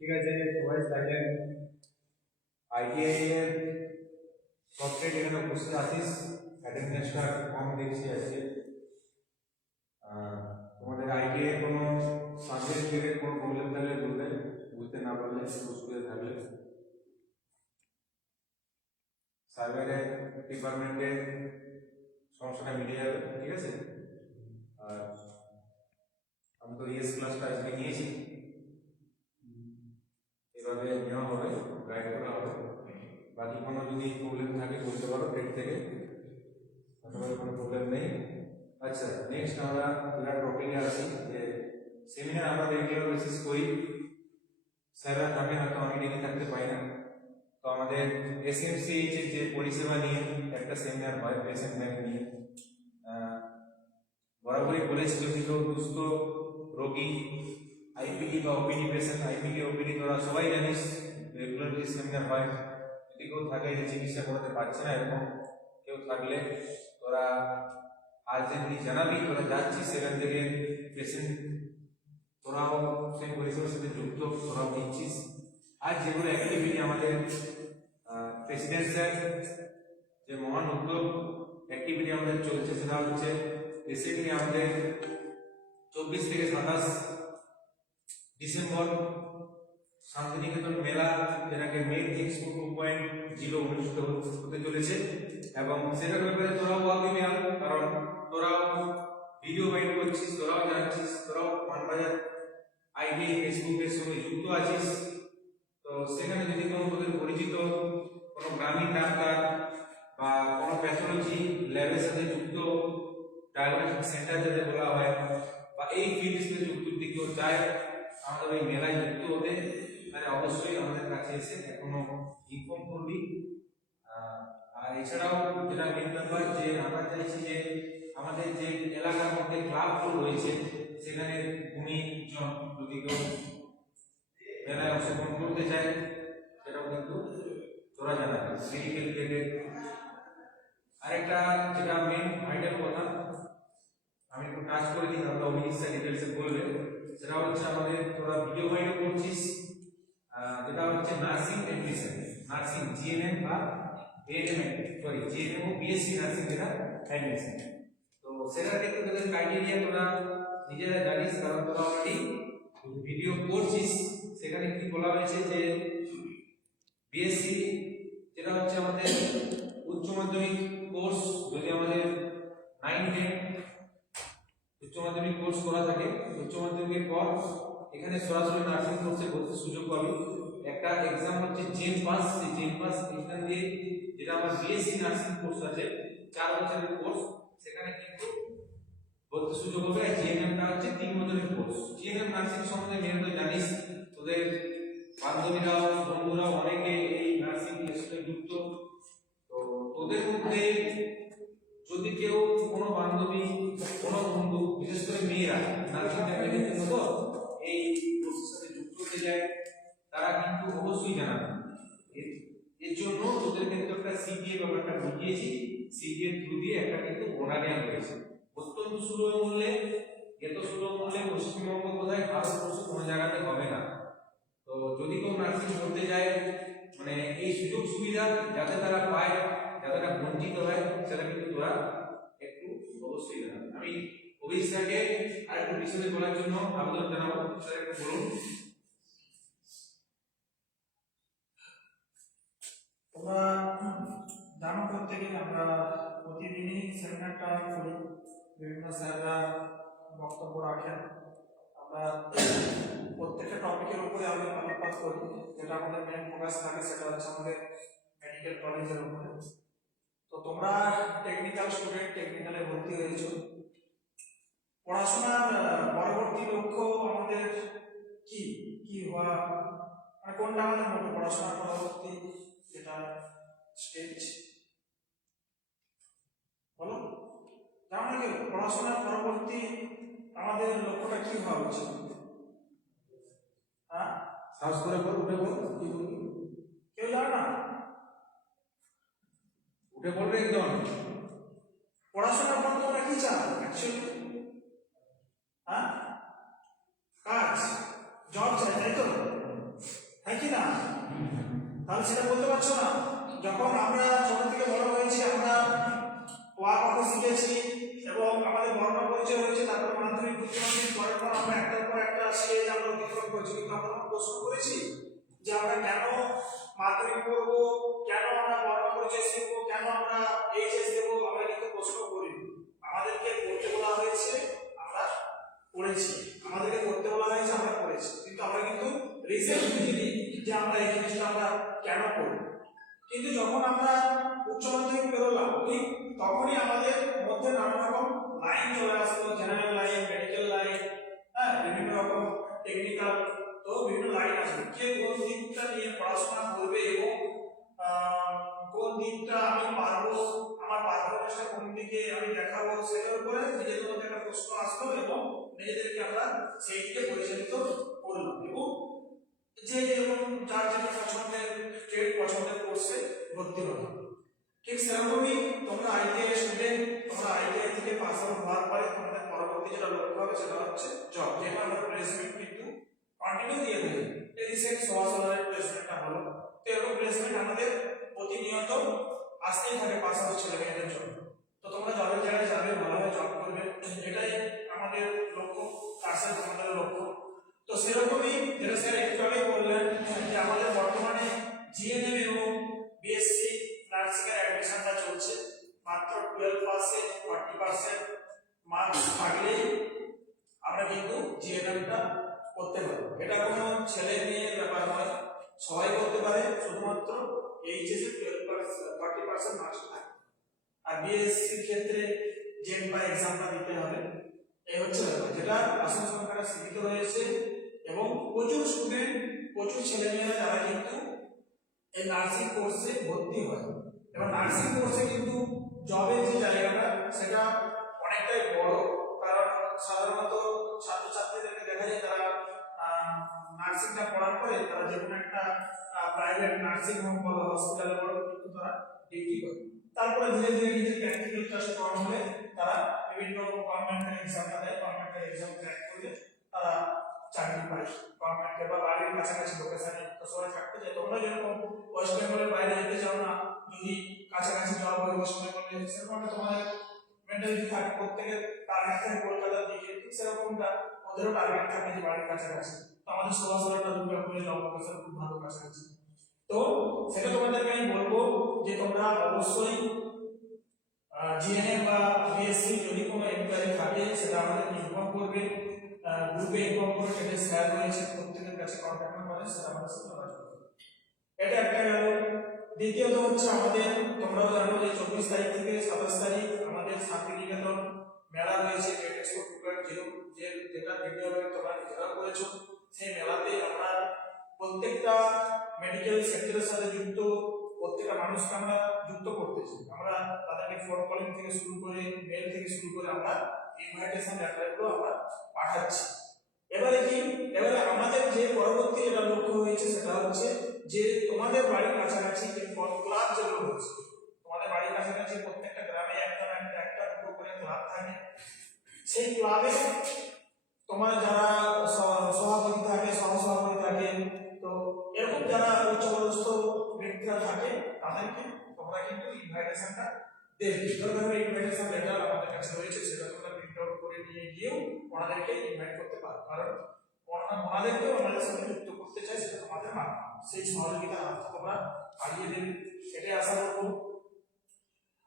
ঠিক আছে সবাই থাকলেন আইটিআই এর সফটওয়্যার এখানে উপস্থিত আছিস অ্যাটেন্ডেন্সটা কম দেখছি আজকে আহ, তোমাদের আইটিআই এর কোনো সাবজেক্ট রিলেটেড কোনো প্রবলেম থাকলে বলবে বুঝতে না পারলে অসুবিধা থাকলে সার্ভারের ডিপার্টমেন্টে সমস্যাটা মিটে যাবে ঠিক আছে আর আমি তো ইএস ক্লাসটা আজকে নিয়েছি এভাবে নেওয়া হবে গাইড করা হবে। বাকি কোনো যদি প্রবলেম থাকে বলতে পারো টেট থেকে। অথবা কোনো প্রবলেম নেই। আচ্ছা নেক্সট আমরা বিরাট টপিকে আসি যে সেমিনার আমরা রেগুলার বেসিস করি। স্যাররা থাকে না তো আমি ডেকে থাকতে পাই না। তো আমাদের এসএমসিএইচ এর যে পরিষেবা নিয়ে একটা সেমিনার হয় পেশেন্ট ব্যাংক নিয়ে। বরাবরই বলেছি যদি কেউ দুস্থ রোগী আইপিডি বা ওপিডি পেশেন্ট আইপিডি ওপিডি তোরা সবাই জানিস রেগুলার সেমিনার হয়। যদি কেউ থাকে যে চিকিৎসা করাতে পারছে না এরকম কেউ থাকলে তোরা আর্জেন্টলি জানাবি তোরা যাচ্ছিস সেখান থেকে পেশেন্ট তোরাও সেই পরিষেবার সাথে যুক্ত তোরাও দিচ্ছিস। আর যেগুলো অ্যাক্টিভিটি আমাদের প্রেসিডেন্ট যে মহান উদ্যোগ অ্যাক্টিভিটি আমাদের চলছে, সেটা হচ্ছে রিসেন্টলি আমাদের চব্বিশ থেকে সাতাশ ডিসেম্বর শান্তিনিকেতন মেলা যেটাকে মে এক্সপো টু পয়েন্ট জিরো অনুষ্ঠিত হতে চলেছে এবং সেটার ব্যাপারে তোরাও ওয়াকিমেল কারণ তোরাও ভিডিও বাইট করছিস, তোরাও জানছিস, তোরাও মানবাজার আইডি ফেসবুকের সঙ্গে যুক্ত আছিস। তো সেখানে যদি কোনো তোদের পরিচিত, কোনো গ্রামীণ ডাক্তার বা কোনো প্যাথোলজি ল্যাবের সাথে যুক্ত ডায়াগনস্টিক সেন্টার যাতে বলা হয়, বা এই ফিল্ডের সাথে যুক্ত যদি কেউ চায় আমাদের ওই মেলায় যুক্ত হতে, তাহলে অবশ্যই আমাদের কাছে এসে এখনও ইনফর্ম করবি। আর এছাড়াও যেটা মেন ব্যাপার, যে আমরা চাইছি যে আমাদের যে এলাকার মধ্যে ক্লাবগুলো রয়েছে, সেখানে উনি জন যদি কেউ মেলায় অংশগ্রহণ করতে চায়, সেটাও কিন্তু তোরা জানাবি মেডিকেল রিলেটেড আরেকটা যেটা মেন ভাইটাল কথা, আমি একটু কাজ করে দিই আমরা স্যার ডিটেলসে বলবে। সেটা হচ্ছে আমাদের তোরা ভিডিও বাইরে করছিস যেটা হচ্ছে নার্সিং অ্যাডমিশন নার্সিং জিএনএম বা এএনএম সরি জিএনএম ও বিএসসি নার্সিং যেটা অ্যাডমিশন তো সেটা কিন্তু তোদের ক্রাইটেরিয়া তোরা নিজেরা জানিস, কারণ তোরা অলরেডি ভিডিও করছিস। সেখানে কি বলা হয়েছে যে বিএসসি যেটা হচ্ছে আমাদের উচ্চ মাধ্যমিক কোর্স যদি আমাদের নাইন টেন মাধ্যমিক কোর্স করা থাকে। উচ্চ মাধ্যমিকের পর এখানে সরাসরি নার্সিং কোর্সে ভর্তির সুযোগ পাবে। একটা এক্সাম হচ্ছে জেন পাস। সেই জেন পাস এখান দিয়ে যেটা আমার বিএসসি নার্সিং কোর্স আছে, চার বছরের কোর্স, সেখানে কিন্তু ভর্তির সুযোগ হবে। আর জিএনএমটা হচ্ছে তিন বছরের কোর্স। জিএনএম নার্সিং সম্বন্ধে মেয়ে তো জানিস, তোদের বান্ধবীরাও, বন্ধুরাও অনেকে এই নার্সিং এর সাথে যুক্ত। তো তোদের মধ্যে যদি কেউ কোনো বান্ধবী, কোনো বন্ধু, বিশেষ করে মেয়েরা নার্সিং ফ্যামিলির জন্য এই কোর্সের সাথে যুক্ত হতে যায়, তারা কিন্তু অবশ্যই জানাবে। এর- জন্য তোদের কিন্তু একটা সিপিএ ব্যাপারটা বুঝিয়েছি। সিপিএ থ্রু দিয়ে একটা কিন্তু বোনারিয়ান রয়েছে অত্যন্ত সুলভ মূল্যে, এত সুলভ মূল্যে পশ্চিমবঙ্গ বোধহয় ভারতবর্ষ কোনো জায়গাতে হবে না। তো যদি কেউ নার্সিং করতে যায় মানে এই সুযোগ সুবিধা যাতে তারা পায়, যাতে তারা বঞ্চিত হয়, সেটা কিন্তু তোরা একটু অবশ্যই আমি অভিজিৎ স্যারকে আরেকটু বিষয়ে বলার জন্য আবেদন জানাব। স্যার, একটু বলুন। তোমরা জানো প্রত্যেকে আমরা প্রতিদিনই সেমিনারটা করি। বিভিন্ন স্যাররা বক্তব্য রাখেন। আমরা প্রত্যেকটা টপিকের উপরে আমরা আলোকপাত করি। যেটা আমাদের মেন ফোকাস থাকে, সেটা হচ্ছে আমাদের মেডিকেল কলেজের উপরে। তোমরা টেকনিক্যাল স্টুডেন্ট টেকনিক্যালে ভর্তি হয়েছো। পড়াশোনার পরবর্তী লক্ষ্য আমাদের কি? কি হওয়া? মানে কোনটা আমাদের মোটো পড়াশোনার পরবর্তী যেটা স্টেজ বলো। জানো না কেউ পড়াশোনার পরবর্তী আমাদের লক্ষ্যটা কি হওয়া উচিত? হ্যাঁ? সাহস করে উঠে কি বলবি কেউ জানে না উঠে বলবে একদম। পড়াশোনা পর তোমরা কি চাও অ্যাকচুয়ালি হ্যাঁ কাজ জব চাই তাই তো তাহলে সেটা বলতে পারছ না যখন আমরা ছোট থেকে বড় হয়েছি আমরা ওয়াক অঙ্ক শিখেছি এবং আমাদের বর্ণ পরিচয় হয়েছে তারপর মাধ্যমিক উচ্চ মাধ্যমিক করার পর আমরা একটার পর একটা স্টেজ আমরা অতিক্রম করেছি কিন্তু আমরা কোনো প্রশ্ন করেছি যে আমরা কেন মাধ্যমিক পড়ব কেন আমরা বর্ণ পরিচয় শিখব কেন আমরা এইচএস দেবো আমরা কিন্তু প্রশ্ন করিনি আমাদেরকে পড়তে বলা হয়েছে আমরা পড়েছি আমাদেরকে পড়তে বলা হয়েছে আমরা পড়েছি কিন্তু আমরা কিন্তু রিসেন্ট বুঝিনি যে আমরা এই জিনিসটা আমরা কেন করব? কিন্তু যখন আমরা উচ্চ মাধ্যমিক পেরোলাম ঠিক তখনই আমাদের মধ্যে নানা রকম লাইন চলে আসলো জেনারেল লাইন মেডিকেল লাইন হ্যাঁ বিভিন্ন রকম টেকনিক্যাল তো বিভিন্ন লাইন আসবে। কে কোন দিকটা নিয়ে পড়াশোনা করবে এবং কোন দিকটা আমি পারব, আমার পারফরমেন্সটা কোন দিকে আমি দেখাবো, সেটার উপরে নিজেদের মধ্যে একটা প্রশ্ন আসলো এবং নিজেদেরকে আমরা সেই দিকে পরিচালিত যে যেরকম যার যেটা পছন্দের ট্রেড পছন্দের কোর্সে ভর্তি হলাম ঠিক সেরকমই তোমরা আইটিআই স্টুডেন্ট তোমরা আইটিআই থেকে পাস আউট হওয়ার পরে তোমাদের পরবর্তী যেটা লক্ষ্য হবে সেটা হচ্ছে জব যেটা আমরা প্লেসমেন্ট কিন্তু কন্টিনিউ দিয়ে এই রিসেন্ট সোয়া সোলারের প্লেসমেন্টটা হলো। তো এরকম প্লেসমেন্ট আমাদের প্রতিনিয়ত আসতেই থাকে পাস আউট ছেলে মেয়েদের জন্য। তো তোমরা জবের জায়গায় যাবে ভালোভাবে জব করবে, এটাই আমাদের লক্ষ্য, তার সাথে লক্ষ্য। তো সেরকমই যেটা স্যার একটু আগে বললেন, যে আমাদের বর্তমানে জিএনএম এবং বিএসসি নার্সিং এর অ্যাডমিশনটা চলছে। মাত্র twelve percent forty percent marks থাকলেই আমরা কিন্তু জিএনএমটা করতে পারব। এটা কোনো ছেলে মেয়ের ব্যাপার নয়, সবাই করতে পারে, শুধুমাত্র HS twelve percent forty percent marks থাকে আর বিএসসির ক্ষেত্রে জেন বা এক্সামটা দিতে হবে। এই হচ্ছে ব্যাপার। যেটা আসন সরকার সীমিত হয়েছে এবং প্রচুর স্টুডেন্ট, প্রচুর ছেলেমেয়েরা যারা কিন্তু এই নার্সিং কোর্সে ভর্তি হয়। এবার নার্সিং কোর্সে কিন্তু জবের যে জায়গাটা, সেটা অনেকটাই বড়। কারণ সাধারণত ছাত্রছাত্রীদেরকে দেখা যায় তারা নার্সিংটা পড়ার পরে তারা যে কোনো একটা প্রাইভেট নার্সিং হোম বা হসপিটালে বড় কিন্তু তারা ডিগ্রি করে। তারপরে ধীরে ধীরে নিজের প্র্যাকটিক্যালটা স্ট্রং হলে তারা বিভিন্ন গভর্নমেন্টের এক্সামটা দেয় গভর্নমেন্টের এক্সাম ক্র্যাক করলে তারা চাকরি পায় গভর্নমেন্টে বা বাড়ির কাছাকাছি লোকেশনে তো সবাই থাকতে চায় তোমরা যেরকম ওয়েস্ট বেঙ্গলের বাইরে যেতে চাও না যদি কাছাকাছি জব হয় ওয়েস্ট বেঙ্গলে সেরকম একটা তোমাদের মেন্টালিটি থাকে প্রত্যেকের টার্গেট থাকে কলকাতার দিকে। ঠিক সেরকমটা ওদেরও টার্গেট থাকে যে বাড়ির কাছাকাছি। তো আমাদের সবার সবাইটা দুর্গাপুরে জব লোকেশন খুব ভালো কাছাকাছি। তো সেটা তোমাদেরকে আমি বলব যে তোমরা অবশ্যই জিএনএম বা বিএসসি যদি কোনো এনকোয়ারি থাকে, সেটা আমাদের ইনফর্ম করবে। গ্রুপে ইনফর্ম করে সেটা শেয়ার রয়েছে প্রত্যেকের কাছে কন্ট্যাক্ট নাম্বার সেটা আমাদের সাথে যোগাযোগ এটা একটা গেল। দ্বিতীয়ত হচ্ছে আমাদের, তোমরাও জানো যে চব্বিশ তারিখ থেকে সাতাশ তারিখ যেটা তোমরা নিজেরাও করেছ। সেই মেলাতে আমরা প্রত্যেকটা মেডিকেল সেক্টরের সাথে যুক্ত, প্রত্যেকটা মানুষকে আমরা যুক্ত করতেছি আমরা তাদেরকে ফোন কলিং থেকে শুরু করে মেল থেকে শুরু করে আমরা ইনভাইটেশন লেটারগুলো আমরা পাঠাচ্ছি। এবারে কি? এবারে আমাদের যে পরবর্তী যেটা লক্ষ্য হয়েছে সেটা হচ্ছে যে তোমাদের বাড়ির কাছাকাছি যে ক্লাব যেগুলো হচ্ছে তোমাদের বাড়ির কাছাকাছি প্রত্যেকটা গ্রামে একটা একটা একটা করে ক্লাব থাকে। সেই ক্লাবে তোমার যারা সভাপতি থাকে, সহসভাপতি থাকে, তো এরকম যারা উচ্চপদস্থ ব্যক্তিরা থাকে, তাদেরকে তোমরা কিন্তু ইনভাইটেশনটা দেবে। ধরো ইনভাইটেশন লেটার আমাদের কাছে রয়েছে, সেটা তোমরা প্রিন্ট আউট করে নিয়ে গিয়েও ওনাদেরকে ইনভাইট করতে পারো। কারণ ওনারা ওনাদেরকেও আমাদের সঙ্গে যুক্ত করতে চাই সেটা তোমাদের মাধ্যমে সেই সহযোগিতার হাতটা তোমরা বাড়িয়ে দেবে। এটাই আশা করব।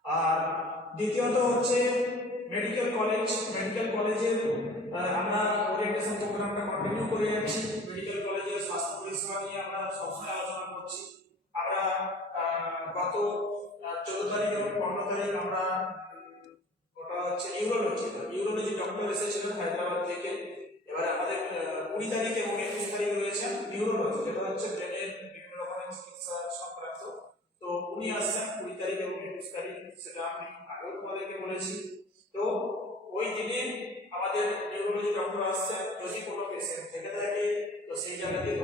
আর দ্বিতীয়ত হচ্ছে মেডিকেল কলেজ মেডিকেল কলেজের আমরা ওরিয়েন্টেশন প্রোগ্রামটা কন্টিনিউ করে যাচ্ছি। মেডিকেল কলেজের স্বাস্থ্য পরিষেবা নিয়ে আমরা সবসময় আলোচনা করছি। আমরা গত চোদ্দ তারিখ এবং পনেরো তারিখ আমরা ওটা হচ্ছে ইউরোলজি ইউরোলজি ডক্টর এসেছিলেন হায়দ্রাবাদ থেকে। এবারে আমাদের কুড়ি তারিখ এবং একুশ তারিখ রয়েছে নিউরোলজি যেটা হচ্ছে ব্রেনের বিভিন্ন রকমের চিকিৎসা সংক্রান্ত। তো উনি আসছেন কুড়ি তারিখ এবং একুশ তারিখ, সেটা আমি আগেও তোমাদেরকে বলেছি।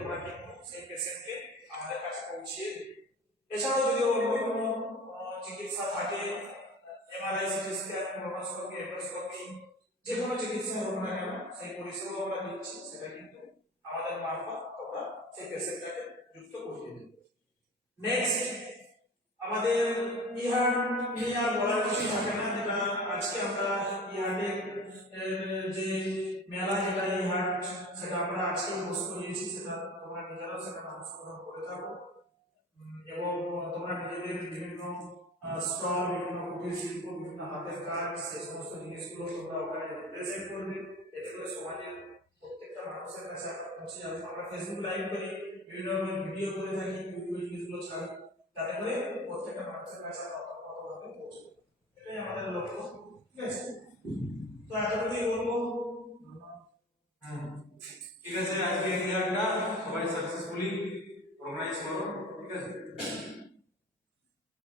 তোমরা কিন্তু সেই পেশেন্টকে আমাদের কাছে পৌঁছিয়ে এছাড়াও যদি অন্য কোনো চিকিৎসা থাকে MRI CT scan colonoscopy endoscopy যে কোনো চিকিৎসা হোক না কেন, সেই পরিষেবা আমরা দিচ্ছি, সেটা কিন্তু আমাদের মারফত তোমরা সেই পেশেন্টটাকে যুক্ত করিয়ে দেবে। নেক্সট আমাদের ইহার নিয়ে আর বলার কিছু থাকে না, যেটা আজকে আমরা ইহাটের এর, যে মেলা, যেটা ইহাট সেটা আমরা আজকে এবং তোমরা নিজেদের বিভিন্ন স্টল, বিভিন্ন কুটির শিল্প, বিভিন্ন হাতের কাজ, সে সমস্ত জিনিসগুলো তোমরা ওখানে রিপ্রেজেন্ট করবে। এতে করে সমাজের প্রত্যেকটা মানুষের কাছে আমরা পৌঁছে যাবে। আমরা ফেসবুক লাইভ করি, বিভিন্ন রকমের ভিডিও করে থাকি বিভিন্ন জিনিসগুলো ছাড়ি। তাতে করে প্রত্যেকটা মানুষের কাছে আমরা কতভাবে এটাই আমাদের লক্ষ্য, ঠিক আছে? তো এতটুকুই বলব। হ্যাঁ, ঠিক আছে, আজকে ক্রিয়াটা সবাই সাকসেসফুলি অর্গানাইজ করো, ঠিক আছে? Spirit.